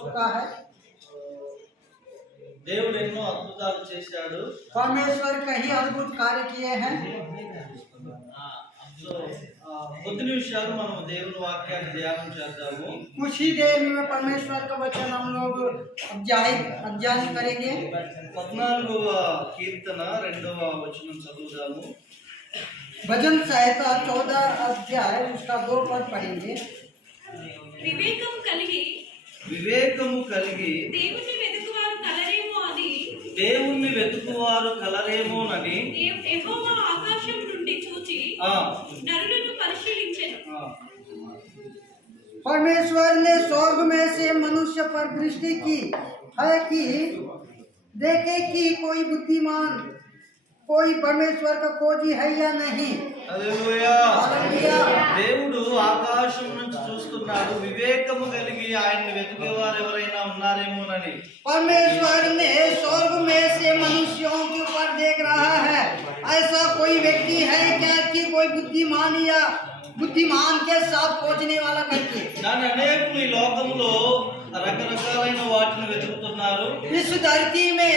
चुका है। దేవుడు ఎన్నో అద్భుతాలు చేశాడు. परमेश्वर कई अद्भुत कार्य किए हैं। అందులో కొద్ది నిమిషాలు మనం దేవుని వాక్యాన్ని ధ్యానం చేద్దాము. कुछ ही देर में परमेश्वर का वचन हम लोग अध्ययन करेंगे। 14వ కీర్తన 2వ వచనం చదువుదాము. भजन संहिता 14 अध्याय उसका 2 पद पढ़ेंगे। వివేకము కలిగి దేవుని వెతుకువారు కలరేమో అని యెహోవా ఆకాశం నుండి చూచి నరులను పరిశీలించెను। परमेश्वर ने स्वर्ग में से मनुष्य पर दृष्टि की है कि देखे कि कोई बुद्धिमान, कोई परमेश्वर का खोजी है या नहीं। హల్లెలూయా. हालेलुया। దేవుడు ఆకాశం నుంచి చూస్తున్నాడు, వివేకము కలిగి ఆయన్ని వెతికేవారు ఎవరైనా ఉన్నారేమోనని. परमेश्वर ने स्वर्ग में से मनुष्यों के ऊपर देख रहा है, ऐसा कोई व्यक्ति है क्या कि कोई बुद्धिमान के साथ खोजने वाला करके। దాని అనేకులు ఈ లోకంలో రకరకాలైన వాటిని వెతుకుతున్నారు. इस धरती में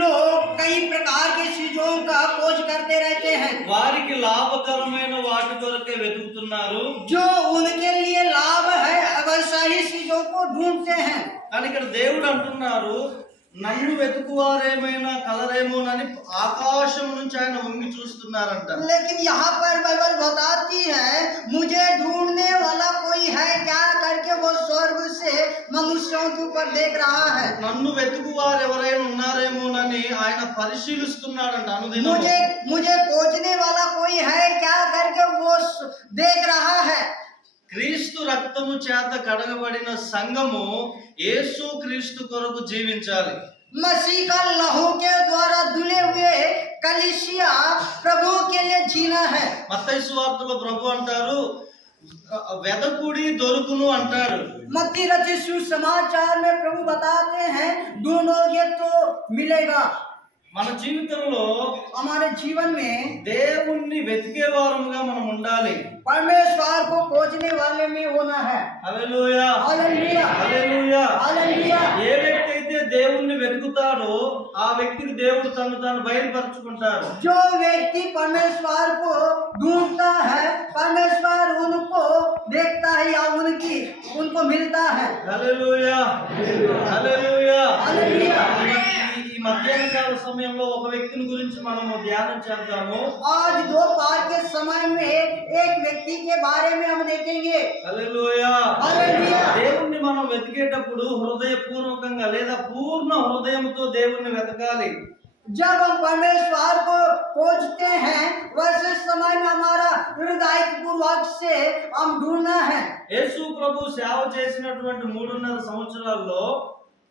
लोग कई प्रकार के चीजों का खोज करते रहते हैं, వారికి లాభకరమైన వాటి కొరకే వెతుకుతున్నారు. जो उनके लिए लाभ है वैसा ही चीजों को ढूंढते हैं। కానీ ఇక్కడ దేవుడు అంటున్నారు, నన్ను వెతుకువారేమైనా కలరేమోనని ఆకాశం నుంచి ఆయన వంగి చూస్తున్నారంట. लेकिन यहाँ पर बाइबल बताती है मुझे ढूंढने वाला कोई है क्या करके वो स्वर्ग से मनुष्यों के ऊपर देख रहा है। నన్ను వెతుకువారు ఎవరైనా ఉన్నారేమోనని ఆయన పరిశీలిస్తున్నాడంట అనుదినము. मुझे खोजने वाला कोई है क्या करके वो देख रहा है। క్రీస్తు రక్తము చేత కడగబడిన సంఘము యేసు క్రీస్తు కొరకు జీవించాలి. मसीह का लहू के द्वारा धुले हुए कलीसिया प्रभु के लिए जीना है। మత్తయి సువార్తలో ప్రభు అంటారు, వెదకుడి దొరుకును అంటారు. मत्ती रचित सुसमाचार में प्रभु बताते हैं ढूंढोगे तो मिलेगा। మన జీవితంలో हमारे जीवन में దేవుణ్ణి వెతికే వారముగా మనం ఉండాలి. परमेश्वर को खोजने वाले में होना है। హల్లెలూయా. हालेलुया। హల్లెలూయా. हालेलुया। ఏ వ్యక్తి అయితే దేవుణ్ణి వెతుకుతాడో ఆ వ్యక్తికి దేవుడు తను తాను బయలుపరుచుకుంటాడు. जो व्यक्ति परमेश्वर को ढूंढता है परमेश्वर उनको देखता है या उनको मिलता है। హల్లెలూయా. హల్లెలూయా. हालेलुया। ఈ మధ్యాహ్న కాల సమయంలో ఒక వ్యక్తిని గురించి మనము ధ్యానం చేద్దాము. आज दोपहर के समय में एक व्यक्ति के बारे में हम देखेंगे। హల్లెలూయా. हालेलुया। దేవుణ్ణి మనం వెతికేటప్పుడు హృదయపూర్వకంగా లేదా పూర్ణ హృదయంతో దేవుణ్ణి వెతకాలి. जब हम परमेश्वर को खोजते हैं वैसे समय में हमारा हृदय पूर्वक से हम ढूंढना है। యేసు ప్రభు సేవ చేసినటువంటి 3.5 సంవత్సరాల్లో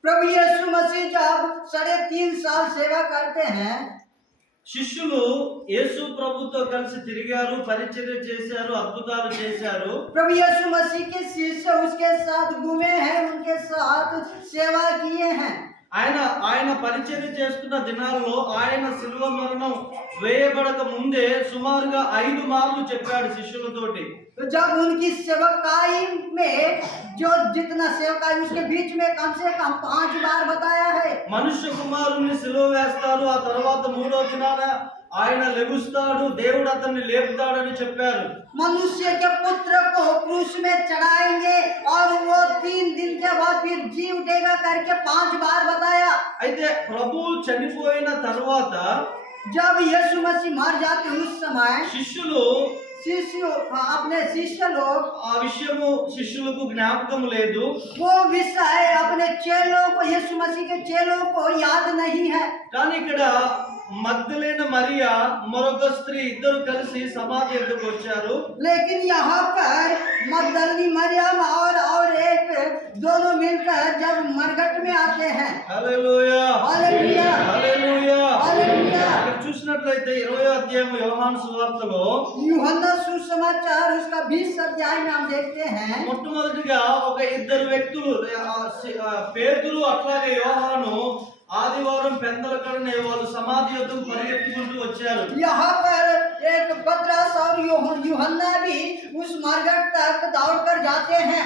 प्रभु यीशु मसीह जब 3.5 साल सेवा करते हैं, శిష్యులు యేసు ప్రభుతో కలిసి తిరిగారు, పరిచర్య చేశారు, అద్భుతాలు చేశారు. प्रभु यीशु मसीह के शिष्य उसके साथ घूमे हैं, उनके साथ सेवा किए हैं। ఆయన పరిచర్య చేస్తున్న దినాల్లో ఆయన శిలువ మరణం వేయబడక ముందే సుమారుగా 5 మార్లు చెప్పాడు శిష్యులతోటి. तो जब उनकी सेवकाई में जो जितना सेवकाई उसके बीच में कम से कम 5 बार बताया है। మనుష్య కుమారుణ్ణి సిలువ వేస్తారు, ఆ తర్వాత 3వ దినాన ఆయన లెగుస్తాడు, దేవుడు అతన్ని లేపుతాడని చెప్పారు. मनुष्य के पुत्र को क्रूस में चढ़ाएंगे और वो 3 दिन के बाद फिर जी उठेगा करके 5 बार बताया। అయితే ప్రభు చనిపోయిన తర్వాత जब यीशु मसीह मर जाते उस समय अपने शिष्य लोग ఆ విషయము శిష్యులకు జ్ఞాపకం లేదు. वो विषय अपने चेलों को यीशु मसीह के चेलों को याद नहीं है। కానీ ఇక్కడ మగ్దలేన మరియా మరొక స్త్రీ ఇద్దరు కలిసి సమాధి ఎదురుకు వచ్చారు. लेकिन यहाँ पर मगदलिनी मरियम और एक दोनों मिलकर जब मरघट में आते हैं। హల్లెలూయా. हालेलुया। హల్లెలూయా. हालेलुया। ఇక్కడ చూసినట్లయితే 20వ అధ్యాయం యోహాను సువార్తలో यूहन्ना सुसमाचार उसका 20 अध्याय में हम देखते हैं। మొట్టమొదటిగా ఒక ఇద్దరు వ్యక్తులు పేతురు అట్లాగే యోహాను ఆదివారం పెందల కడనే వాళ్ళు సమాధి యొద్దకు పరిగెత్తుకుంటూ వచ్చారు. यहाँ पर एक पतरस और यूहन्ना भी उस मरघट तक दौड़कर जाते हैं।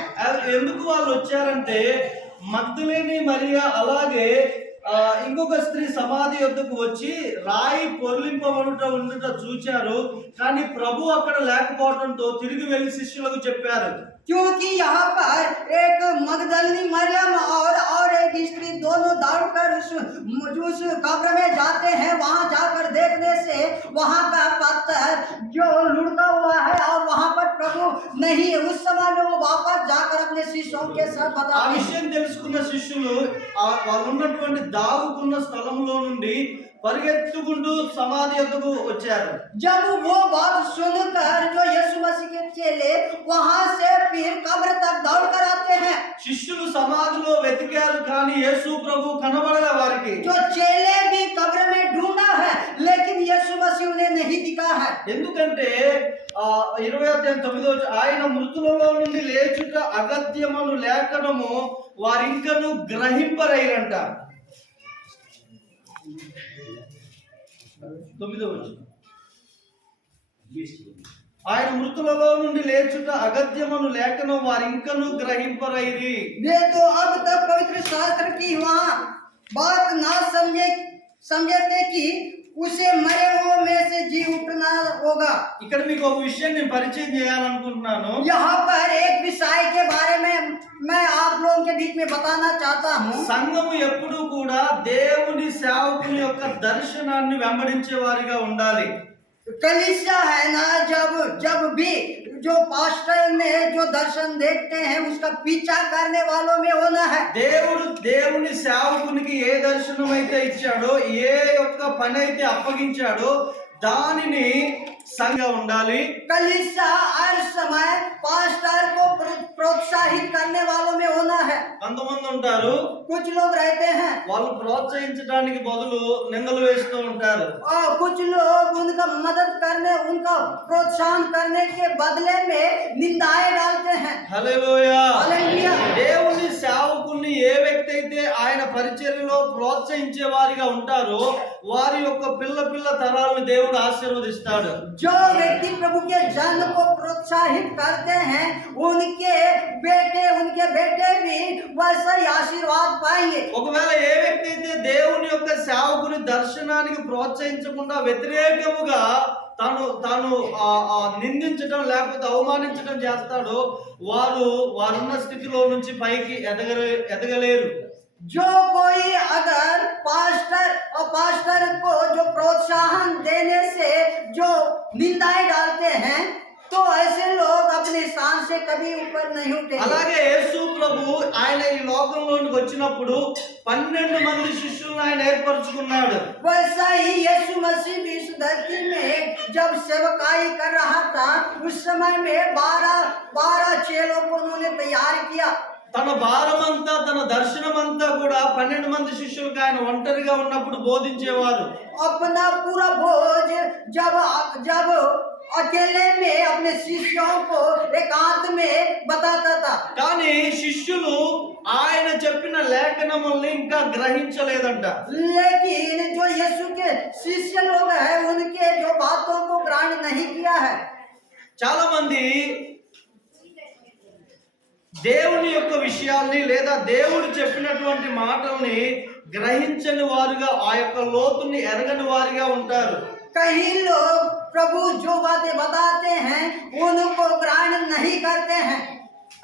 ఎందుకు వాళ్ళు వచ్చారంటే మగ్దలేని మరియా అలాగే ఇంకొక స్త్రీ సమాధి యొద్దకు వచ్చి రాయి ఉండుట చూచారు, కానీ ప్రభు అక్కడ లేకపోవడంతో తిరిగి వెళ్లి శిష్యులకు చెప్పారు. क्योंकि यहाँ पर एक मगदलनी मरियम और एक स्त्री दोनों दौड़कर उस कब्र में जाते हैं। वहां जाकर देखने से वहां का पत्थर जो लुढ़का हुआ है और वहां पर प्रभु नहीं, उस समय में वो वापस जाकर अपने शिष्यों के साथ ఆ बताते हैं। విషయం తెలుసుకున్న శిష్యులు వాళ్ళు ఉన్నటువంటి దాగుకున్న స్థలంలో నుండి పరిగెత్తుకుంటూ సమాధి యొద్దకు వచ్చారు. जब वो बात सुनकर जो यीशु मसीह के चेले वहां से फिर कब्र तक दौड़ कर आते हैं। శిష్యులు సమాధిలో వెతికారు, కానీ యేసు ప్రభు కనబడలే వారికి. जो चेले भी कब्र में ढूंढा है लेकिन यीशु मसीह उन्हें नहीं दिखा है। ఎందుకంటే 20:9 ఆయన మృతులలో నుండి లేచుట అగత్యమను లేఖనము వారింకను గ్రహింపరైరంట. 9 ఆయన మృతులలో నుండి లేచుట అగత్యమను లేఖనం వారింకను గ్రహింపరైరి. वे तो अब तक पवित्र शास्त्र की वहाँ बात ना समझे थे कि उसे मरे हुए में से जी उठना होगा। ఇక్కడ మీకు ఒక విషయం నేను పరిచయం చేయాలనుకుంటున్నాను. यहाँ पर एक विषय के बारे में मैं आप लोगों के बीच में बताना चाहता हूँ। సంఘము ఎప్పుడూ కూడా దేవుని సేవకుని యొక్క దర్శనాన్ని వెంబడించే వారిగా ఉండాలి. कलीसिया है ना, जब भी जो पास्टर ने जो दर्शन देखते हैं उसका पीछा करने वालों में होना है। దేవుడు దేవుని సేవకునికి ఏ దర్శనం అయితే ఇచ్చాడో, ఏ యొక్క పని అయితే అప్పగించాడో దానిని సంఘ ఉండాలి. कलीसिया हर समय पास्टर को प्रोत्साहित करने वालों में होना है। కొంతమంది ఉంటారు, कुछ लोग रहते हैं వాళ్ళు ప్రోత్సహించడానికి బదులు నిందలు వేస్తూ ఉంటారు. और कुछ लोग उनका मदद करने, उनका प्रोत्साहन करने के बदले में निंदाएं डालते हैं। హల్లెలూయా. हालेलुया। దేవుని సేవకుల్ని ఏ వ్యక్తి అయితే ఆయన పరిచర్యలో ప్రోత్సహించే వారిగా ఉంటారో వారి యొక్క పిల్ల తరాలను దేవుడు ఆశీర్వదిస్తాడు. जो व्यक्ति प्रभु के जन को प्रोत्साहित करते हैं उनके बेटे भी वैसा ही आशीर्वाद पाएंगे। ఒకవేళ ఏ వ్యక్తి అయితే దేవుని యొక్క సేవకుని దర్శనానికి ప్రోత్సహించకుండా వ్యతిరేకముగా తాను నిందించడం లేకపోతే అవమానించడం చేస్తాడో వారున్న స్థితిలో నుంచి పైకి ఎదగలేరు. जो कोई अगर पास्टर को जो प्रोत्साहन देने से जो निंदाएं डालते हैं तो ऐसे लोग अपने स्थान से कभी ऊपर नहीं उठेंगे। అలాగే యేసు ప్రభు ఆయన ఈ లోకంలోనికి వచ్చినప్పుడు 12 మంది శిష్యులను ఆయన ఏర్పరచుకున్నాడు. वैसा ही यीशु मसीह भी इस धरती में जब सेवकाई कर रहा था उस समय में 12 चेलों को उन्होंने तैयार किया। తన భారమంతా తన దర్శనమంతా కూడా 12 మంది శిష్యులకు ఆయన ఒంటరిగా ఉన్నప్పుడు బోధించేవారు. अपना पूरा बोझ जब अकेले में अपने शिष्यों को एकांत में बताता था। కానీ శిష్యులు ఆయన చెప్పిన లేఖనముల్ని ఇంకా గ్రహించలేదంట. लेकिन जो यीशु के शिष्य लोग हैं उनके जो बातों को ग्रहण नहीं किया है। చాలా మంది దేవుని యొక్క విషయాల్ని లేదా దేవుడు చెప్పినటువంటి మాటల్ని గ్రహించని వారుగా, ఆ యొక్క లోతుని ఎరగని వారిగా ఉంటారు. कई लोग प्रभु जो बातें बताते हैं उनको ग्रहण नहीं करते हैं।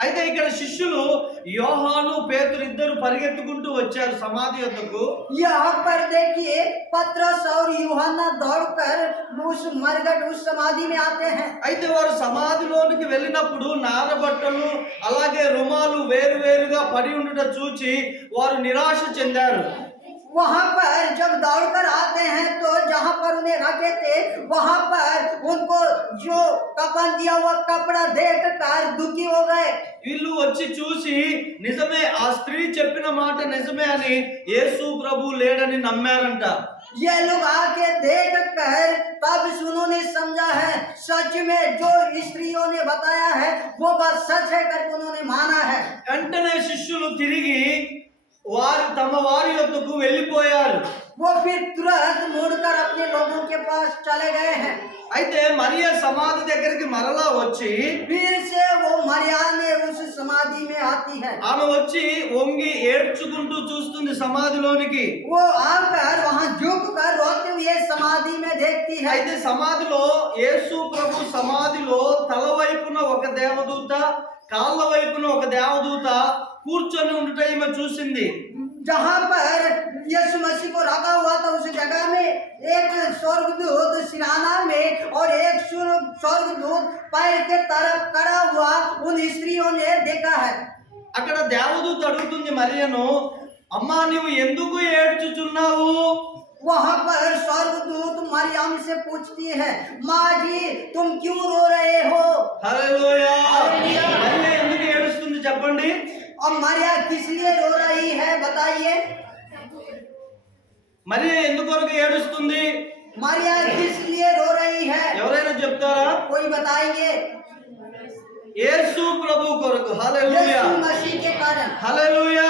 అయితే ఇక్కడ శిష్యులు యోహాను పేతురు ఇద్దరు పరిగెత్తుకుంటూ వచ్చారు సమాధి వద్దకు. यहाँ पर देखिए पतरस और यूहन्ना दौड़कर उस मरघट उस समाधि में आते हैं। అయితే వారు సమాధిలోనికి వెళ్ళినప్పుడు నారబట్టలు అలాగే రుమాలు వేరువేరుగా పడి ఉండుట చూచి వారు నిరాశ చెందారు. वहां पर जब दौड़कर आते हैं तो जहां पर उन्हें रखे थे वहां पर उनको जो कफन दिया हुआ कपड़ा देखकर दुखी हो गए। వీళ్ళు వచ్చి చూసి నిజమే, ఆ స్త్రీ చెప్పిన మాట నిజమే అని యేసు ప్రభు లేడని నమ్మారంట. ये लोग आके देख कर तब उन्होंने समझा है सच में जो स्त्रियों ने बताया है वो बात सच है करके उन्होंने माना है। వెంటనే శిష్యులు తిరిగి తమ వారి యొద్దకు వెళ్ళిపోయారు. वो फिर तुरंत मुड़कर अपने लोगों के पास चले गए हैं। అయితే మరియ సమాధి దగ్గరికి మరలా వచ్చి फिर से वो मरियम ने उस समाधि में आती है। ఆమె వచ్చి వంగి ఏడ్చుకుంటూ చూస్తుంది సమాధిలోనికి. वो आकर वहां झुक कर रोते हुए समाधि में देखती है। అయితే సమాధిలో యేసు ప్రభు సమాధిలో తల వైపున ఒక దేవదూత, కాళ్ళ వైపున ఒక దేవదూత కూర్చొని ఉండట ఈమె చూసింది. जहां पर यीशु मसीह को रखा हुआ था उस जगह में एक स्वर्गदूत सिरहाना में और एक स्वर्गदूत पैर के तरफ खड़ा हुआ उन स्त्रियों ने देखा है। అక్కడ దేవదూత అడుగుతుంది మరియను, అమ్మా నీవు ఎందుకు ఏడ్చుచున్నావు? वहां पर स्वर्गदूत मरियम से पूछती है, माँ जी तुम क्यों रो रहे हो? హల్లెలూయా. మరియ ఎందుకు ఏడుస్తుంది చెప్పండి? और मरिया किस लिए रो रही है बताइए? మరియ ఎందుకొరకు ఏడుస్తుంది? मरिया किस लिए रो रही है? ఎవరైనా చెప్తారా? कोई बताएंगे? యేసు ప్రభు కొరకు. హల్లెలూయా, यीशु मसीह के कारण। హల్లెలూయా.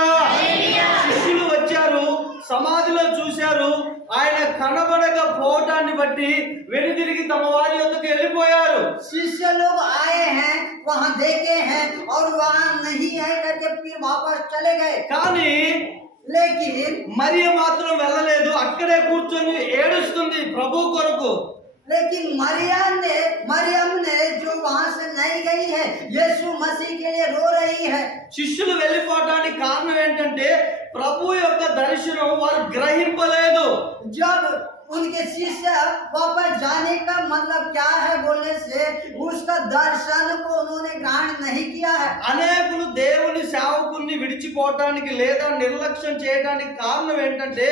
శిష్యులు వచ్చారు, సమాధిలో చూశారు, ఆయన కనబడకపోవటాన్ని బట్టి వెనుదిరిగి తమ వారి యొద్దకు వెళ్ళిపోయారు. शिष्य लोग आए हैं, वहां देखे हैं और वहां नहीं आए करके फिर वापस चले गए। కానీ लेकिन మరియ మాత్రం వెళ్ళలేదు, అక్కడే కూర్చొని ఏడుస్తుంది ప్రభు కొరకు. मरियम ने जो वहां से नहीं गई है, यीशु मसीह के लिए रो रही है। శిష్యులు వెళ్ళిపోవడానికి కారణం ఏంటంటే ప్రభు యొక్క దర్శనం వారు గ్రహింపలేదు. जब उनके शिष्य वापस जाने का मतलब क्या है बोलने से उसका दर्शन को उन्होंने ग्रहण नहीं किया है। అనేకులు దేవుని సేవకుల్ని విడిచిపోవటానికి లేదా నిర్లక్ష్యం చేయడానికి కారణం ఏంటంటే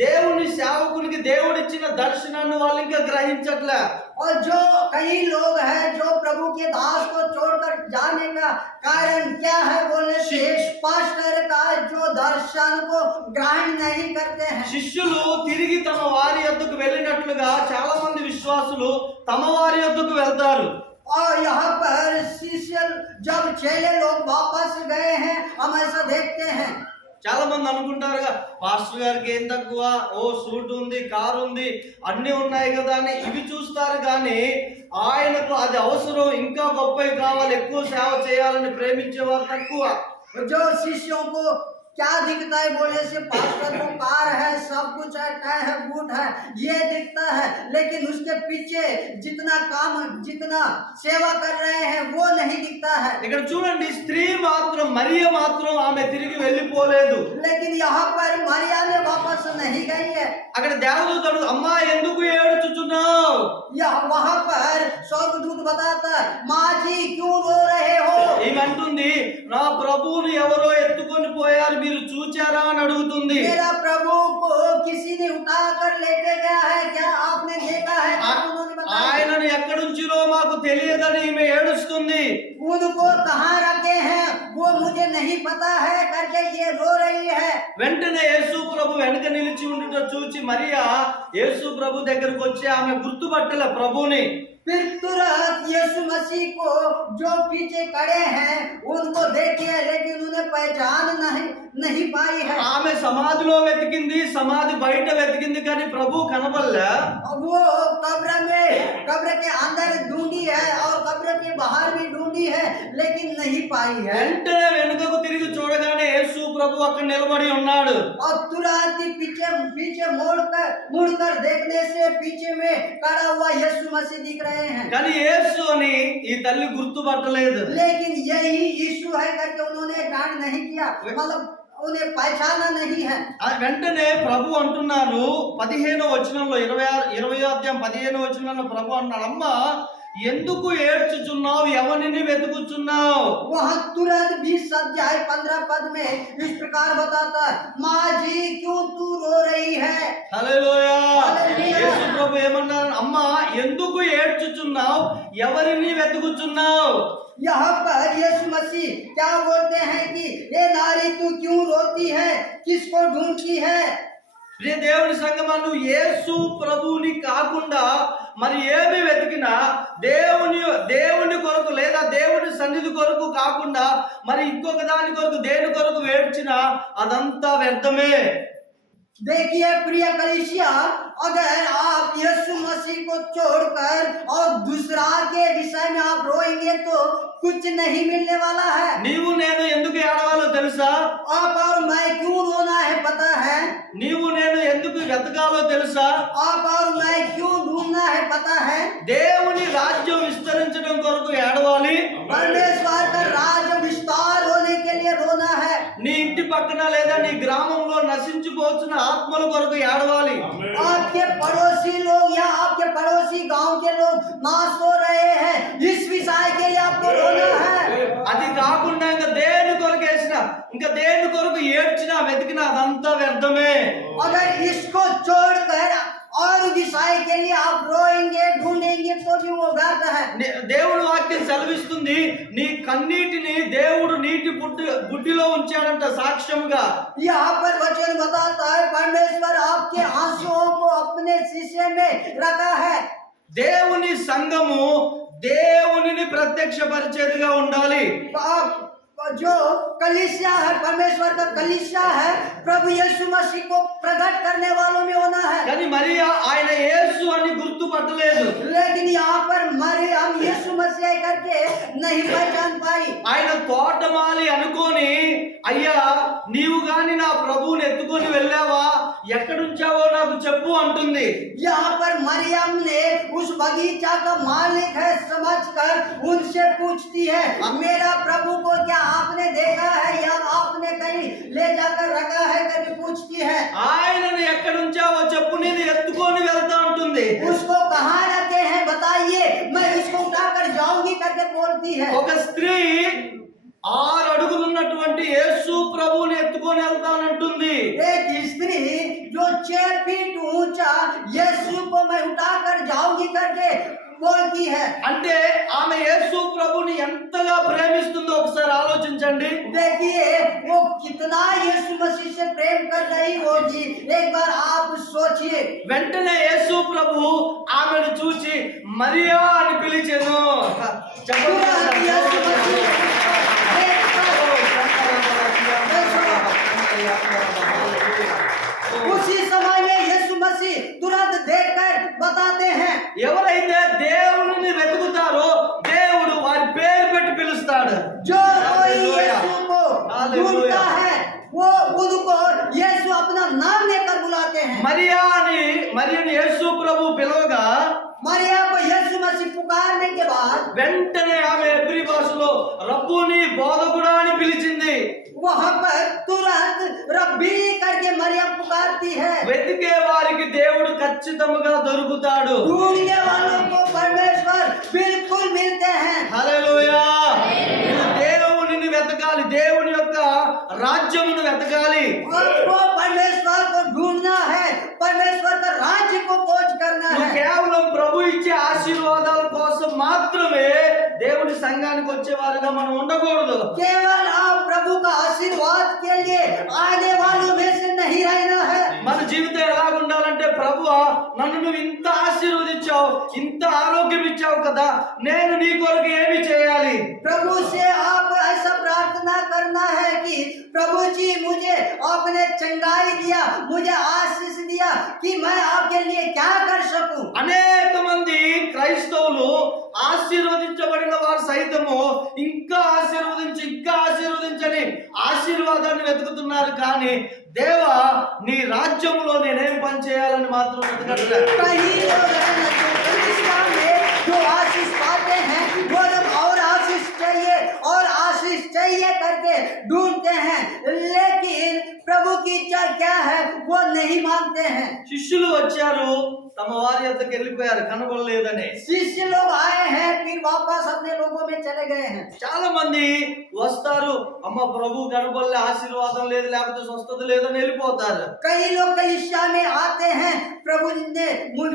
దేవుని సేవకునికి దేవుడిచ్చిన దర్శనాన్ని వాళ్ళు ఇంకా గ్రహించట్లే. और जो कई लोग हैं जो प्रभु के दास को छोड़कर जाने का कारण क्या है बोलने से पास्टर का जो दर्शन को ग्रहण नहीं करते हैं। శిష్యులు తిరిగి తమ వారి యొద్దకు వెళ్ళినట్లుగా చాలా మంది విశ్వాసులు తమ వారి యొద్దకు వెళ్తారు. और यहाँ पर शिष्य जब चेले लोग वापस गए हैं हम ऐसा देखते हैं। చాలా మంది అనుకుంటారుగా, పాస్టర్ గారికి ఏం తక్కువ, ఓ సూట్ ఉంది, కారు ఉంది, అన్ని ఉన్నాయి కదా అని ఇవి చూస్తారు. కానీ ఆయనకు అది అవసరం, ఇంకా గొప్పవి కావాలి, ఎక్కువ సేవ చేయాలని ప్రేమించేవారు తక్కువ. जो शिष्यों को क्या दिखता है बोलने से पास्टर को कार है, सब कुछ है, टाई है, बूट है, ये दिखता है, लेकिन उसके पीछे जितना काम, जितना सेवा कर रहे हैं वो नहीं दिखता है। ఇక్కడ చూడండి, స్త్రీ మాత్రం, మరియ మాత్రం ఆమె తిరిగి వెళ్ళిపోలేదు. लेकिन यहाँ पर मरिया ने वापस नहीं गई है। అక్కడ దేవదూతడు, అమ్మా ఎందుకు ఏడుచుచున్నావు? वहाँ पर स्वर्गदूत बताता, माँ जी क्यों रो रहे हो? ఏమంటుంది, నా ప్రభువుని ఎవరో ఎత్తుకొని పోయారు, మీరు చూచారా అని అడుగుతుంది. मेरा प्रभु को किसी ने उठा कर लेके गया है, क्या आपने देखा है? उन्होंने बताया ఆయనను ఎక్కడుంచిరో మాకు తెలియదని ఈమె ఏడుస్తుంది. उनको कहाँ रखे हैं वो मुझे नहीं पता है करके ये रो रही है। వెంటనే యేసు ప్రభు వెనక నిలిచి ఉండుట చూచి మరియా యేసు ప్రభు దగ్గరకు వచ్చి ఆమె గుర్తుపట్టలే ప్రభుని. फिर तुरंत यीशु मसीह को जो पीछे खड़े हैं उनको देखिए, लेकिन उन्हें पहचान नहीं पाई है। ఆమె సమాధిలో వెతికింది, సమాధి బయట వెతికింది, కానీ ప్రభు కనబడలే. वो कब्र के अंदर ढूंढी है और कब्र के बाहर भी ढूंढी है, लेकिन नहीं पाई है। వెంటనే వెనుకకు తిరిగి చూడగానే యేసు ప్రభు అక్కడ నిలబడి ఉన్నాడు. और तुरंत ही पीछे मुड़कर देखने से पीछे में खड़ा हुआ यीशु मसीह दिख रहे हैं। కానీ యేసు అని ఈ తల్లి గుర్తుపట్టలేదు. लेकिन यही यीशु है करके उन्होंने ग्रहण नहीं किया, मतलब उन्हें पहचाना नहीं है। ఆ వెంటనే ప్రభు అంటున్నారు 15వ వచనంలో 20వ అధ్యాయం 15వ వచనంలో ప్రభు అన్నాడు, అమ్మా ఎందుకు ఏడ్చుచున్నావు, ఎవరిని వెతుకుచున్నావు? वहाँ तुरंत 20 अध्याय 15 पद में इस प्रकार बताता है, माँ जी क्यों तू रो रही है? హల్లెలూయా. హల్లెలూయా. యేసు ప్రభు ఏమన్నారు, అమ్మా ఎందుకు ఏడ్చుచున్నావు, ఎవరిని వెతుకుచున్నావు? यहाँ पर यीशु मसीह क्या बोलते हैं कि ये नारी तू क्यों रोती है, किसको ढूंढती है? ప్రియ దేవుని సంగమా, నువ్వు యేసు ప్రభువుని కాకుండా మరి ఏమి వెతికినా దేవుని కొరకు లేదా దేవుని సన్నిధి కొరకు కాకుండా మరి ఇంకొక దాని కొరకు దేని కొరకు వేడ్చినా అదంతా వ్యర్థమే. देखिए प्रिय कलीसिया, अगर आप यीशु मसीह को छोड़कर और दूसरा के विषय में आप रोएंगे तो कुछ नहीं मिलने वाला है। నీవు నేను ఎందుకు ఏడవాలో తెలుసా? आप और मैं क्यों रोना है पता है? నీవు నేను ఎందుకు వెతకాలో తెలుసా? आप और मैं क्यों ढूंढना है पता है? దేవుని రాజ్యం విస్తరించడం కొరకు ఏడవాలి. परमेश्वर का राज्य विस्तार होने के लिए रोना है। నీ ఇంటి పక్కన లేదా నీ గ్రామంలో నశించిపోతున్న ఆత్మల కొరకు ఏడవాలి. आपके पड़ोसी लोग या आपके पड़ोसी गांव के लोग नाश हो रहे हैं, इस विषय के लिए आपको रोना है। అది కాకుండా ఇంకా దేని కొరకు ఏడ్చినా వెతికినా అదంతా వ్యర్థమే. अगर इसको छोड़कर और विषय के लिए आप रोएंगे ढूंढेंगे तो भी वो व्यर्थ है। దేవుని వాక్యం సెలవిస్తుంది, నీ కన్నీటిని దేవుడు నీటి బుడ్డిలో ఉంచాడంట సాక్ష్యముగా. यहाँ पर वचन बताता है परमेश्वर आपके आंसुओं को अपने शीशे में रखा है। దేవుని సంఘము దేవునిని ప్రత్యక్షపరిచేదిగా ఉండాలి. आप जो कलीसिया है, परमेश्वर का कलीसिया है, प्रभु यीशु मसीह को प्रकट करने वालों में होना है। కానీ మరియా ఆయన యేసు అని గుర్తుపట్టలేదు. लेकिन यहाँ पर मरियम यीशु मसीह करके नहीं पहचान पाई। ఆయన తోటమాలి అనుకొని, అయ్యా నీవు గాని నా ప్రభువుని ఎత్తుకొని వెళ్ళావా, ఎక్కడుంచావో నాకు చెప్పు అంటుంది. यहाँ पर मरियम ने उस बगीचा का मालिक है समझकर उनसे पूछती है, मेरा प्रभु को क्या आपने देखा है या आपने कहीं ले जाकर रखा है करके पूछती है। ఆయనను ఎక్కడుంచావో చెప్పు, నేను ఎత్తుకొని వెళ్తా అంటుంది. उसको कहाँ रखे हैं बताइए, मैं इसको उठाकर जाऊंगी करके बोलती है। ఒక స్త్రీ 6 అడుగులు ఉన్నటువంటి యేసు ప్రభువుని ఎత్తుకొని వెళ్తానంటుంది. एक स्त्री जो 6 फीट ऊंचा यीशु को मैं उठाकर जाऊंगी करके बोलती है। అంటే ఆమె యేసు ప్రభువుని ఎంతగా ప్రేమిస్తుందో ఒకసారి ఆలోచించండి. देखिए वो कितना यीशु मसीह से प्रेम कर रही होगी, एक बार आप सोचिए। వెంటనే యేసు ప్రభు ఆమెను చూసి మరియా అని పిలిచెను. तुरंत यीशु मसीह उसी समय में यीशु मसीह तुरंत देखकर बताते हैं। ఎవరైతే దేవుని వెతుకుతారో దేవుడు వారి పేరు పెట్టి పిలుస్తాడు. जो कोई यीशु को ढूंढता है वो उनको यीशु अपना नाम लेकर बुलाते हैं। మరియని యేసు ప్రభు పిలవగా मरिया को यीशु मसीह पुकारने के बाद వెంటనే ఆమె ఎబ్రీ భాషలో రబ్బుని బోధకుడా అని పిలిచింది. वहां पर तुरंत रब्बी करके मरियम पुकारती है। వెతికే వారికి దేవుడు ఖచ్చితంగా దొరుకుతాడు. ढूंढने वालों को परमेश्वर बिल्कुल मिलते हैं। హల్లెలూయా. దేవునిని వెతకాలి, దేవుని యొక్క రాజ్యమును వెతకాలి. आपको परमेश्वर को ढूंढना है, परमेश्वर का राज्य को खोज करना है। కేవలం ప్రభు ఇచ్చే ఆశీర్వాదాల కోసం మాత్రమే దేవుని సంఘానికి వచ్చేవారుగా మనం ఉండకూడదు. केवल आप प्रभु का आशीर्वाद के लिए आने वालों में से नहीं रहना है। మన జీవితం ఎలా ఉండాలంటే, ప్రభువా నన్ను నువ్వు ఇంత ఆశీర్వదించావు, ఇంత ఆరోగ్యం ఇచ్చావు కదా, నేను నీ కొరకు ఏమి చేయాలి? प्रभु से आप ऐसा प्रार्थना करना है कि प्रभु जी मुझे आपने चंगाई दिया, मुझे आशीष दिया कि मैं आपके लिए क्या कर सकूं। అనేక మంది క్రైస్తవులు ఆశీర్వదించబడిన వారు సైతము ఇంకా ఆశీర్వదించని ఆశీర్వాదాన్ని వెతుకుతున్నారు. కానీ దేవా నీ రాజ్యంలో నేనేం పని చేయాలని మాత్రం వెతకట్లేదు. कई लोग हैं जो कलीसिया में जो आशीष पाते हैं वो लोग और आशीष चाहिए करके ढूंढते हैं, लेकिन प्रभु की इच्छा क्या है वो नहीं मानते हैं। శిష్యులు వచ్చారు, తమ వారి యొద్దకు వెళ్ళిపోయారు కనబడలేదని. शिष्य लोग आए हैं फिर वापस अपने लोगों में चले गए हैं। చాలా మంది వస్తారు, అమ్మ ప్రభు కనబడలే, ఆశీర్వాదం లేదు, లేకపోతే స్వస్థత లేదని వెళ్ళిపోతారు. कई लोग कलीसिया में आते हैं, प्रभु ने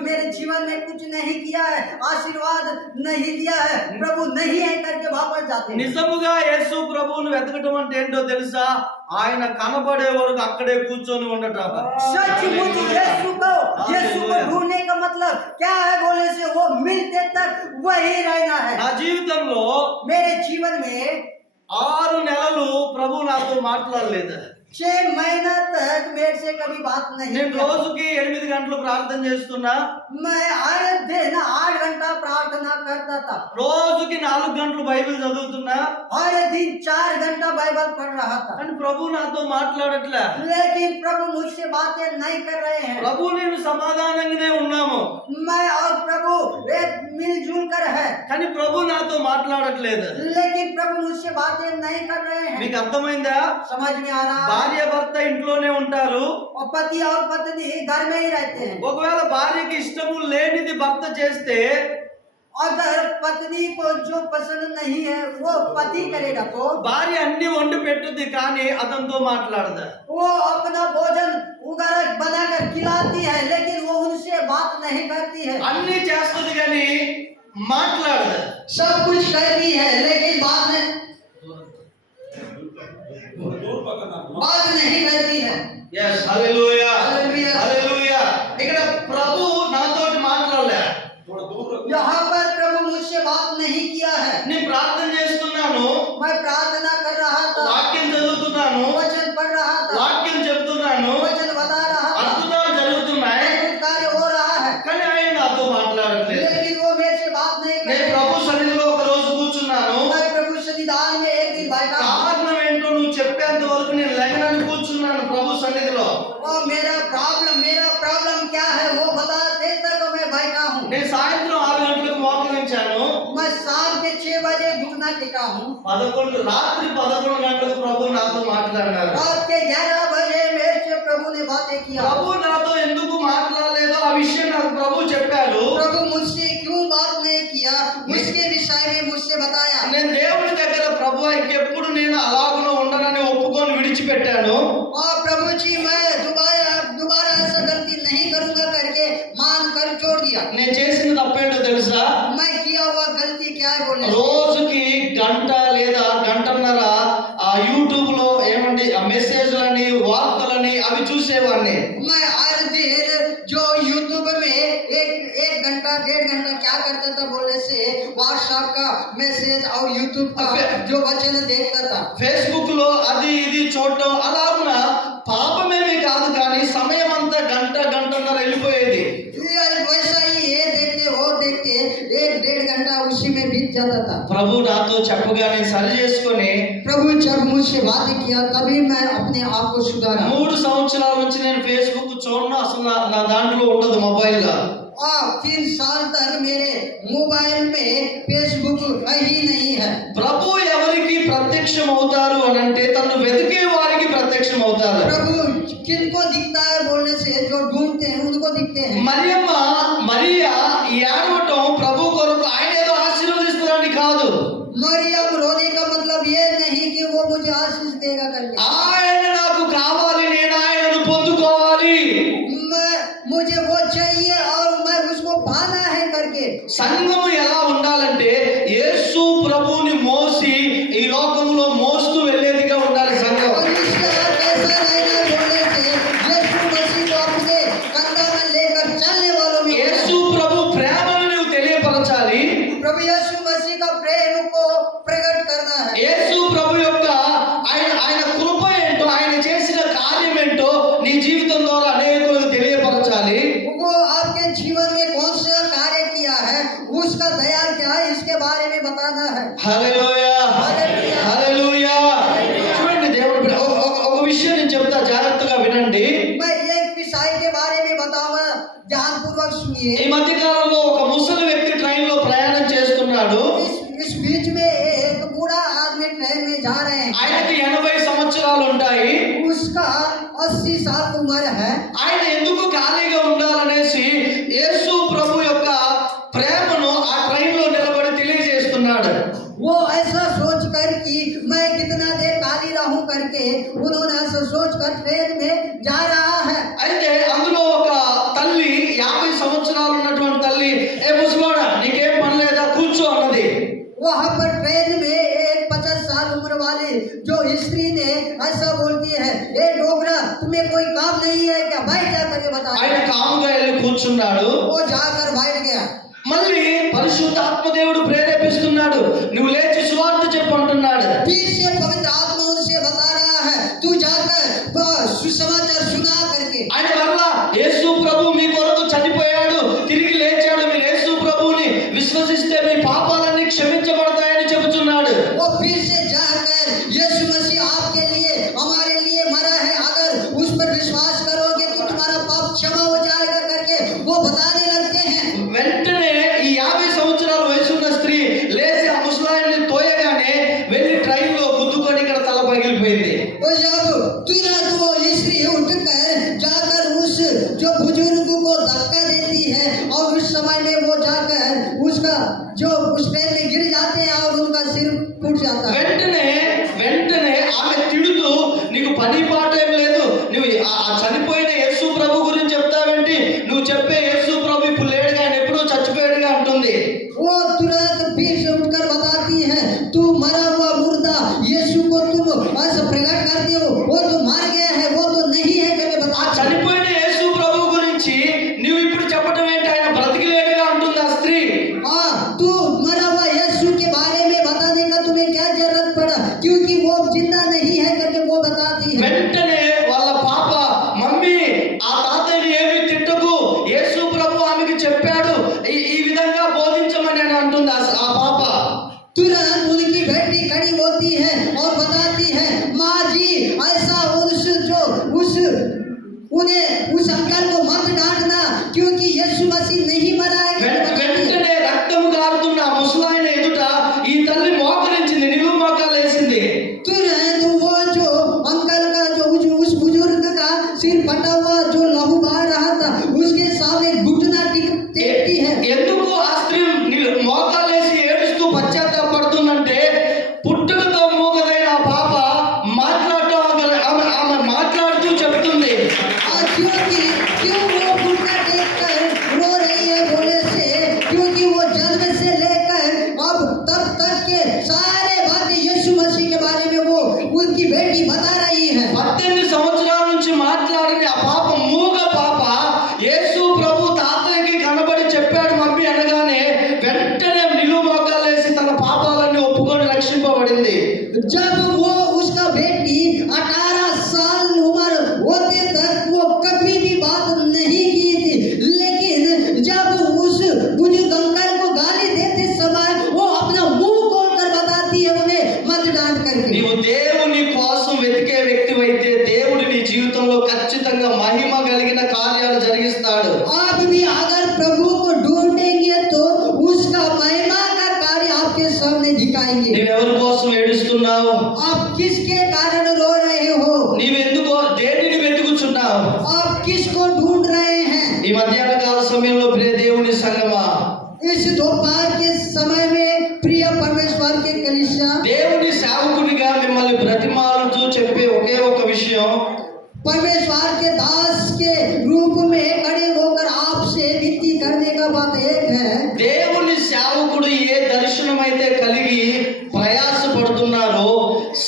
मेरे जीवन में कुछ नहीं किया है, आशीर्वाद नहीं दिया है, प्रभु नहीं है करके वापस जाते हैं। నిజముగా యేసు ప్రభువును వెతకటం అంటే ఏంటో తెలుసా? ఆయన కనబడే వరకు అక్కడే కూర్చొని ఉండటం. सचमुच यीशु को ढूंढने का मतलब क्या है बोले से वो मिलते तक वही रहना है। నా జీవితంలో मेरे जीवन में 6 నెలలు ప్రభు నాతో మాట్లాడలేదు. 6 महीना तक 1 मिनट से कभी बात नहीं నేను किया। రోజుకి 8 గంటలు ప్రార్థన చేస్తున్నా, मैं हर दिन 8 घंटा प्रार्थना करता था, రోజుకి 4 గంటలు బైబిల్ చదువుతున్నా, हर दिन 4 घंटा बाइबल पढ़ रहा था, కానీ ప్రభు నాతో మాట్లాడట్లే. लेकिन प्रभु मुझसे बातें नहीं कर रहे हैं। ప్రభు నేను సమాధానంగానే ఉన్నాము, मैं और प्रभु एक मिलजुल कर है, కానీ ప్రభు నాతో మాట్లాడట్లేదు. लेकिन प्रभु मुझसे बातें नहीं कर रहे हैं। మీకు అర్థమైందా? समझ में आ रहा है? భార్య భర్త ఇంట్లోనే ఉంటారు. और पति और पत्नी घर में ही रहते हैं। ఒకవేళ భార్యకి ఇష్టము లేనిది భర్త చేస్తే अगर पत्नी को जो पसंद नहीं है वो पति करेगा तो భార్య అన్ని వండి పెట్టుద్ది, కానీ అతనితో మాట్లాడదా. वो अपना भोजन उगार बनाकर खिलाती है, लेकिन वो उनसे बात नहीं करती है। అన్ని చేస్తుంది కానీ మాట్లాడదా. सब कुछ करती है लेकिन बात नहीं करती है। yes hallelujah Hallelujah. hallelujah. ఇక్కడ ప్రభు నాతోటి మాట్లాడలే. यहाँ पर प्रभु मुझसे बात नहीं किया है। నేను ప్రార్థన చేస్తున్నాను, मैं प्रार्थना कर रहा था, వాక్యం చదువుతున్నాను, वचन पढ़ रहा था, వాక్యం చెప్తున్నాను, वचन बता रहा था, అద్భుతాలు జరుగుతున్నాయి, अद्भुत कार्य हो रहा है, కానీ ఆయన నాతో మాట్లాడట్లేదు. लेकिन वो मेरे से बात नहीं कर నేను रहे ప్రభు हैं। సన్నిధిలో ఒక రోజు కూర్చున్నాను. मैं प्रभु सन्निधान में एक दिन बैठा हूँ। కారణం ఏంటో నువ్వు చెప్పేంత వరకు నేను లెగనని కూర్చున్నాను ప్రభు సన్నిధిలో. और मेरा प्रॉब्लम क्या है वो बताते तक मैं बैठा हूँ। నేను సాయంత్రం 6 గంటలకు మోకరించాను. मैं शाम के 6 बजे घुटना टेका हूँ। రాత్రి 11 గంటలకు ప్రభు నాతో మాట్లాడినారు. रात के 11 बजे मेरे से प्रभु ने बातें किया। ప్రభు నాతో ఎందుకు మాట్లాడలేదో ఆ విషయం నాకు ప్రభు చెప్పారు. प्रभु मुझसे क्यों बात नहीं किया उसके विषय में मुझसे बताया। నేను దేవుని దగ్గర ప్రభు ఇంకెప్పుడు నేను అలాగనే ఉండనని ఒప్పుకొని విడిచిపెట్టాను. और प्रभु जी मैं दोबारा ऐसा गलती नहीं करूंगा करके मान कर छोड़ दिया। నేను చేసిన తప్పేంటో తెలుసా? मैं किया हुआ गलती क्या है बोलने से? రోజుకి గంట లేదా గంటన్నర ఆ యూట్యూబ్ లో ఏమండి ఆ మెసేజ్లని వార్తలని అవి చూసేవాడిని. मैं हर दिन जो यूट्यूब में एक घंटा 1.5 घंटा क्या करता था बोलने से व्हाट्सएप का मैसेज और यूट्यूब का जो वचन देखता था। ఫేస్బుక్ లో అది ఇది చూడటం అలాగున పాపమేమీ కాదు, కానీ సమయం అంతా గంటన్నర వెళ్ళిపోయేది. वैसा ही ये देखते और देखते 1.5 घंटा उसी में बीत जाता था। ప్రభు నాతో చెప్పగానే సరి చేసుకొని प्रभु जब मुझसे बात किया तभी मैं अपने आप को सुधारा। 3 సంవత్సరాల నుంచి నేను ఫేస్బుక్ చూడను, అసలు నా దాంట్లో ఉండదు మొబైల్ లో. और 3 साल तक मेरे मोबाइल में फेसबुक ही नहीं है। ప్రభు ఎవరికి ప్రత్యక్షం అవుతారు అని అంటే తను వెతికే వారికి ప్రత్యక్షం అవుతారు. प्रभु किनको दिखता है बोलने से जो ढूंढते हैं उनको दिखते हैं। మరియా ఏడవటం ప్రభు కొరకు, ఆయన ఏదో ఆశీర్వదిస్తారని కాదు. मरियम रोने का मतलब ये नहीं कि वो मुझे आशीष देगा करके, ఆయన నాకు కావాలి, నేను ఆయనను పొందుకోవాలి. मुझे वो चाहिए और मैं उसको पाना है करके। సంఘము ఎలా ఉండాలంటే యేసు ప్రభువుని మోసి ఈ లోకములో మోస్తూ వెళ్ళేదిగా ఉండాలి సంఘం. और इसका कैसा रहना बोलने से यीशु मसीह को अपने कंधा में लेकर चलने वालों में యేసు ప్రభు ప్రేమను నువ్వు తెలియపరచాలి. प्रभु यीशु मसीह का प्रेम को प्रकट करना है। యేసు ప్రభు యొక్క ఆయన కృప ఏంటో, ఆయన చేసిన కార్యం ఏంటో నీ జీవితం ద్వారా అనేకులకు తెలియపరచాలి. वो आपके जीवन में कौन सा कार्य किया है, उसका दया क्या है, इसके बारे में बताना है। హల్లెలూయా హల్లెలూయా. హల్లెలూయా. చూడండి దేవుని బిడ్డ, ఒక విషయం నేను చెప్తా, జాగ్రత్తగా వినండి. मैं एक विषय के बारे में बताऊंगा, ध्यानपूर्वक सुनिए। ఈ మధ్య కాలంలో ఒక ముసలి వ్యక్తి ట్రైన్ లో ప్రయాణం చేస్తున్నాడు. इस बीच में एक बूढ़ा आदमी ट्रेन में जा रहे हैं। ఆయనకి 80 సంవత్సరాలు ఉంటాయి. उसका 80 साल उम्र है। ఆయన ఎందుకు ఖాళీగా ఉండాలనేసి యేసు ప్రభు యొక్క ప్రేమను ఆ ట్రైన్ లో నిలబడి తెలియజేస్తున్నాడు. वो ऐसा सोच कर कि मैं कितना देर खाली रहूं करके उन्होंने ऐसा सोच कर ट्रेन में जा रहा है। అయితే అందులో ఒక తల్లి 50 సంవత్సరాలు ఉన్నటువంటి తల్లి, ఏ ముసలోడా నీకేం పని లేదా కూర్చో అన్నది. वहाँ पर ट्रेन में एक 50 साल उम्र वाली जो स्त्री ने ऐसा बोलती है, ए डोगरा तुम्हें कोई काम नहीं है क्या, बैठ जा करके बता। ఆయన కాముగా వెళ్ళి కూర్చున్నాడు. वो जाकर बैठ गया। మళ్ళీ పరిశుద్ధాత్మ దేవుడు ప్రేరేపిస్తున్నాడు, నువ్వు లేచి సువార్త చెప్పు అంటున్నాడు. फिर से पवित्र आत्मा उनसे बता रहा है, तू जाकर सुसमाचार करके। ఆయన మరలా యేసు ప్రభు మీ కొరకు చనిపోయాడు, తిరిగి లేచాడు, మీరు యేసు ప్రభువుని విశ్వసిస్తే మీ పాపాలన్నీ క్షమించబడతాయని చెబుతున్నాడు. वो फिर से जाकर यीशु मसीह आपके लिए हमारे लिए मरा है, अगर उस पर विश्वास करोगे तो तुम्हारा पाप क्षमा हो जाएगा करके वो बताने लगते हैं। వెంటనే ఈ 50 సంవత్సరాల వయసున్న స్త్రీ లేచి ఆ ముసలాయన్ని తోయగానే వెళ్ళి ట్రైన్ లో గుద్దుకొని ఇక్కడ తల పగిలిపోయింది. और जब तुरंत वो स्त्री उठकर जाकर उस जो बुजुर्ग को धक्का देती है और उस समय में वो जाकर उसका जो उस ट्रेन में गिर जाते हैं और उनका सिर फूट जाता है। వెంటనే ఆమె తిడుతూ, నీకు పని పాట ఏం లేదు, నువ్వు ఆ చనిపోయిన యేసు ప్రభు గురించి చెప్తావేంటి, నువ్వు చెప్పే యేసు ప్రభు ఇప్పుడు లేడుగా, ఆయన ఎప్పుడో చచ్చిపోయాడుగా అంటుంది. वो तुरंत फिर से उठकर बताती है, तू मरा हुआ मुर्दा यीशु को तुम ऐसा प्रकट करते हो, वो तो मर गया है, वो तो नहीं है करके ఆ बता। చనిపోయిన యేసు ప్రభు గురించి నువ్వు ఇప్పుడు చెప్పడం ఏంటి, ఆయన బ్రతికి లేడుగా అంటుంది ఆ స్త్రీ. हाँ, तू मरा हुआ यीशु के बारे में बताने का तुम्हें क्या जरूरत पड़ा, क्योंकि वो जिंदा नहीं है करके वो बताती है। వెంటనే వాళ్ళ పాప, మమ్మీ ఆ తాతయ్యని ఏమీ తిట్టకు, యేసు ప్రభు ఆమెకి చెప్పాడు ఈ విధంగా బోధించమని అని అంటుంది ఆ పాప. तुरंत उनकी बेटी खड़ी होती है और बताती है, माँ जी ऐसा उस अंकल को मत डांटना, क्योंकि यीशु मसीह नहीं मरा है करके बताती है। వెంటనే రక్తము కారుతున్న ఆ ముసలాయన ఎదుట ఈ తల్లి మోకరించింది, నిలువు మోకాలు వేసింది. तुरंत वो जो अंकल का जो उस बुजुर्ग का सिर फटा हुआ जो लहू बहा रहा था उसके सामने घुटना टेकती है। ఎందుకు ఆ స్త్రీ మోకాలు వేసి ఏడుస్తూ పశ్చాత్తాపడుతుందంటే, పుట్టుకతో మూగదైన ఆ పాప ఆమె మాట్లాడుతూ చెప్తుంది. क्यों वो घुटना टेक कर रो रही है बोले से, क्योंकि वो जन्म से लेकर अब तब तक के सारे बातें यीशु मसीह के बारे में वो उनकी बेटी बता रही है। 18 సంవత్సరాల నుంచి మాట్లాడని ఆ పాప, మూగ పాప, యేసు ప్రభు తాతయ్యకి కనబడి చెప్పాడు మమ్మీ అనగానే వెంటనే నిలువు మోకాలు వేసి తన పాపాలన్నీ ఒప్పుకొని రక్షింపబడింది. जब वो उसका बेटी 18 साल उम्र होते तक वो कभी भी बात नहीं की थी, लेकिन जब उस बुजुर्ग अंकल को गाली देते समय वो अपना मुंह खोलकर बताती है उन्हें मत डांट करके। నీవు దేవుని కోసం వెతికే వ్యక్తివైతే దేవుడు నీ జీవితంలో ఖచ్చితంగా మహిమ కలిగిన కార్యాలు జరిగిస్తాడు. आप भी अगर प्रभु को ढूंढेंगे तो उसका महिमा का कार्य आपके सामने दिखाएंगे। నీవెవరి కోసం ఏడుస్తున్నావు, आप किसके कारण रो रहे हो, నీవెందుకో దేనిని వెతుకుచున్నావు? आप किसको ढूंढ रहे हैं। ఈ మధ్యాహ్న కాల సమయంలో ప్రియ దేవుని సంగమా, इस दोपहर के समय में प्रिय परमेश्वर के कलीसिया, దేవుని సేవకునిగా మిమ్మల్ని బ్రతిమాలుతూ చెప్పే ఒకే ఒక విషయం, परमेश्वर के दास के रूप में खड़े होकर आपसे विनती करने का बात एक है। దేవుని సేవకుడు ఏ దర్శనమైతే కలిగి ప్రయాసపడుతున్నారో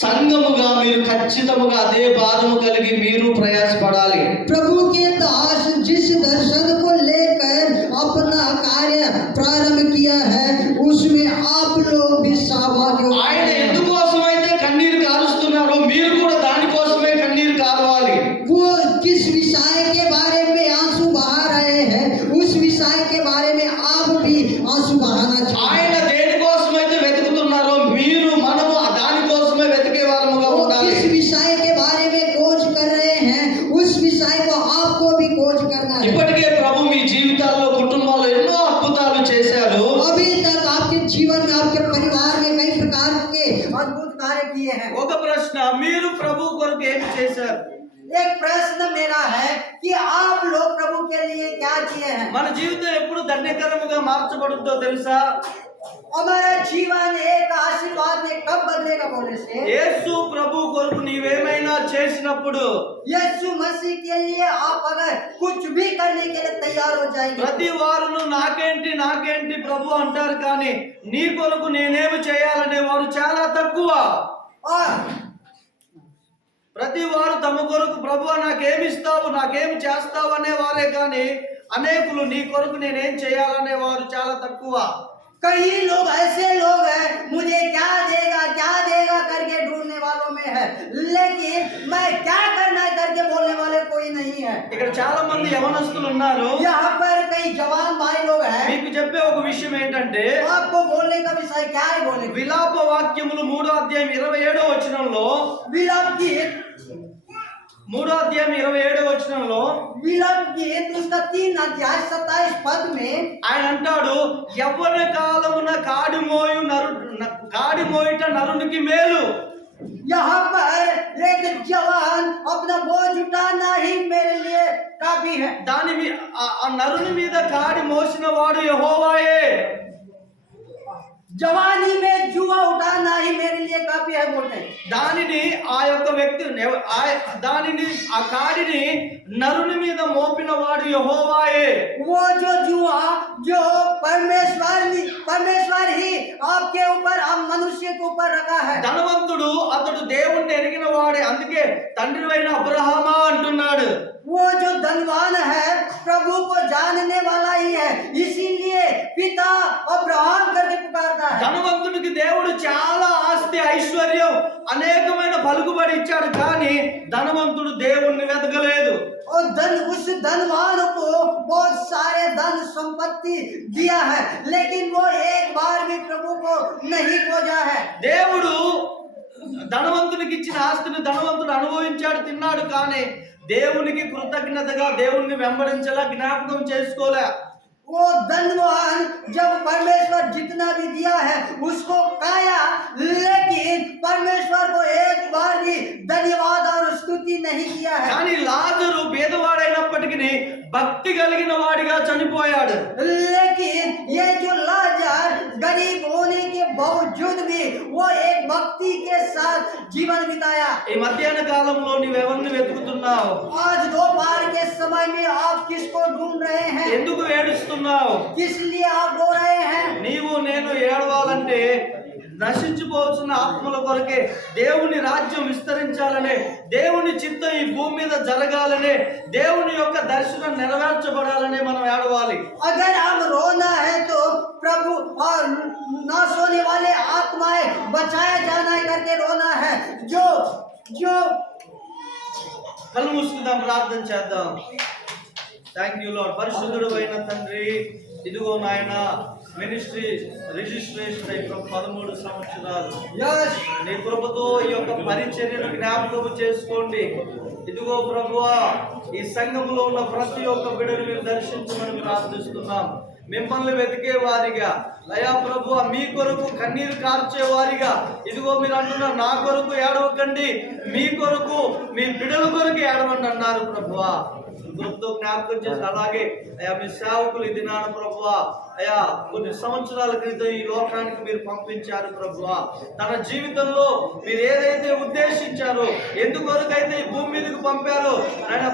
సంఘముగా మీరు ఖచ్చితంగా అదే భారము కలిగి మీరు ప్రయాసపడాలి. प्रभु के दास जिस दर्शन को लेकर अपना कार्य प्रारंभ किया है उसमें आप लोग भी सहभागी हो। ఆయన ఎందుకోసమైతే కన్నీరు కారుస్తున్నారో మీరు కూడా దానికోసమే కన్నీరు కారవాలి. वो किस विषय के बारे में आंसू बहा रहे हैं उस विषय के बारे में आप भी आंसू बहाना चाहिए। ఆయన దేనికోసమైతే వెతుకుతున్నారో మీరు మనము దానికోసమే వెతికే వారముగా ఉండాలి. किस विषय के बारे में खोज कर रहे हैं उस विषय को आपको भी खोज करना है। ఇప్పటికే ప్రభు మీ జీవితాల్లో కుటుంబాల్లో ఎన్నో అద్భుతాలు చేశారు. अभी तक आपके जीवन में आपके परिवार में कई प्रकार के अद्भुत कार्य किए हैं। ఒక ప్రశ్న, మీరు ప్రభు కొరకు ఏం చేశారు? एक प्रश्न मेरा है कि आप लोग प्रभु के लिए क्या किए हैं। మన జీవితం ఎప్పుడు ధన్యకరముగా మార్చబడుతుందో తెలుసా? हमारा जीवन एक आशीर्वाद में कब बदलेगा बोले से, యేసు ప్రభు కొరకు నీవేమైనా చేసినప్పుడు, यीशु मसीह के लिए आप अगर कुछ भी करने के लिए तैयार हो जाएंगे। ప్రతి వారును నాకేంటి ప్రభు అంటారు, కానీ నీ కొరకు నేనేమి చేయాలనే వారు చాలా తక్కువ. और ప్రతి వారు తమ కొరకు ప్రభు నాకేమి ఇస్తావు, నాకేమి చేస్తావు అనే వారే, కానీ అనేకులు నీ కొరకు నేనేం చేయాలనే వారు చాలా తక్కువ. कई लोग ऐसे लोग हैं, मुझे क्या देगा करके ढूंढने वालों में है, लेकिन मैं क्या करना है करके बोलने वाले कोई नहीं है। ఇక్కడ చాలా మంది యవనస్తులు ఉన్నారు. यहाँ पर कई जवान भाई लोग हैं। మీకు చెప్పే ఒక విషయం ఏంటంటే आपको बोलने का विषय क्या है बोले? విలాప వాక్యములు 3వ అధ్యాయం 27వ వచనంలో विलाप गीत 3వ అధ్యాయం 27వ వచనంలో विलाप गीत उसका 3 अध्याय 27 पद में ఆయన అంటాడు, యవ్వన కాలమున కాడి మోయుట నరునికి మేలు. यहाँ पर एक जवान अपना बोझ उठाना ही मेरे लिए काफी है। దాని ఆ నరుని మీద కాడి మోసిన వాడు యెహోవాయే. जवानी में जुआ उठाना ही मेरे लिए काफी है बोलते हैं। దానిని ఆ యొక్క వ్యక్తి ఆ కాడిని నరుని మీద మోపిన వాడు యెహోవాయే. वो जो जुआ जो परमेश्वर ही आपके ऊपर आप मनुष्य के ऊपर रखा है। ధనవంతుడు అతడు దేవుణ్ణి ఎరిగిన వాడే, అందుకే తండ్రి అయిన అబ్రహామా అంటున్నాడు. वो जो धनवान है प्रभु को जानने वाला ही है, इसीलिए पिता अब्राहम करके पुकारता है। ధనవంతుడికి దేవుడు చాలా ఆస్తి ఐశ్వర్యం అనేకమైన పలుకుబడి ఇచ్చాడు, కానీ ధనవంతుడు దేవుణ్ణి వెతకలేదు. और उस धनवान को बहुत सारे धन संपत्ति दिया है, लेकिन वो एक बार भी प्रभु को नहीं खोजा है। దేవుడు ధనవంతునికి ఇచ్చిన ఆస్తిని ధనవంతుడు అనుభవించాడు, తిన్నాడు, కానీ దేవునికి కృతజ్ఞతగా దేవుణ్ణి వెంబడించేలా జ్ఞాపకం చేసుకోలే. वो धनवान जब परमेश्वर जितना भी दिया है उसको पाया, लेकिन परमेश्वर को एक बार भी धन्यवाद और स्तुति नहीं किया है। కానీ లాజరు పేదవాడైనప్పటికీ భక్తి కలిగిన వాడిగా చనిపోయాడు. लेकिन ये जो लाजर गरीब होने के बावजूद भी वो एक भक्ति के साथ जीवन बिताया। ఈ మధ్యాహ్న కాలంలో నీవెవరిని వెతుకుతున్నావు? आज दोपहर के समय में आप किसको ढूंढ रहे हैं? ఎందుకు ఏడుస్తున్నావు? किस लिए आप रो रहे हैं? నీవు నేను ఏడవాలంటే నశించిపోతున్న ఆత్మల కొరకే, దేవుని రాజ్యం విస్తరించాలనే, దేవుని చిత్తం ఈ భూమి మీద జరగాలనే, దేవుని యొక్క దర్శనం నెరవేర్చబడాలనే మనం ఏడవాలి. अगर हम रोना है तो प्रभु और नाश होने वाले आत्माएं बचाया जाना है करके रोना है। जो కళ్ళు మూసుకుందాం, ప్రార్థన చేద్దాం. Thank you lord. పరిశుద్ధుడు అయిన తండ్రి, ఇదిగో నాయన మినిస్ట్రీ రిజిస్ట్రేషన్ అయి 13 సంవత్సరాలు यस నీ కృపతో ఈ యొక్క పరిచర్యను జ్ఞాపకం చేసుకోండి. ఇదిగో ప్రభువా, ఈ సంఘములో ఉన్న ప్రతి ఒక్క బిడ్డను మీరు దర్శించమని ప్రార్థిస్తున్నాం. మిమ్మల్ని వెతికే వారిగా అయా ప్రభువా, మీ కొరకు కన్నీరు కార్చే వారిగా, ఇదిగో మీరు అంటున్నారు నా కొరకు ఏడవకండి, మీ కొరకు మీ బిడ్డల కొరకు ఏడవండి అన్నారు ప్రభువా. కృపతో జ్ఞాపకం చేసి, అలాగే అయా మీ సేవకులు ఈ దినాన ప్రభువా, అయా కొన్ని సంవత్సరాల క్రితం ఈ లోకానికి మీరు పంపించారు ప్రభువా. తన జీవితంలో మీరు ఏదైతే ఉద్దేశించారో, ఎందుకొరకైతే ఈ భూమి మీదకి పంపారో, ఆయన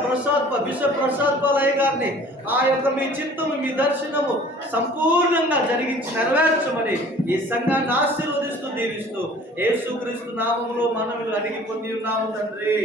బిషప్ ప్రసాద్ పాలయ్య గారిని ఆ యొక్క మీ చిత్తము మీ దర్శనము సంపూర్ణంగా జరిగించి నెరవేర్చమని ఈ సంఘాన్ని ఆశీర్వదిస్తూ దీవిస్తూ యేసుక్రీస్తు నామములో మనం అడిగి పొంది ఉన్నాము తండ్రి.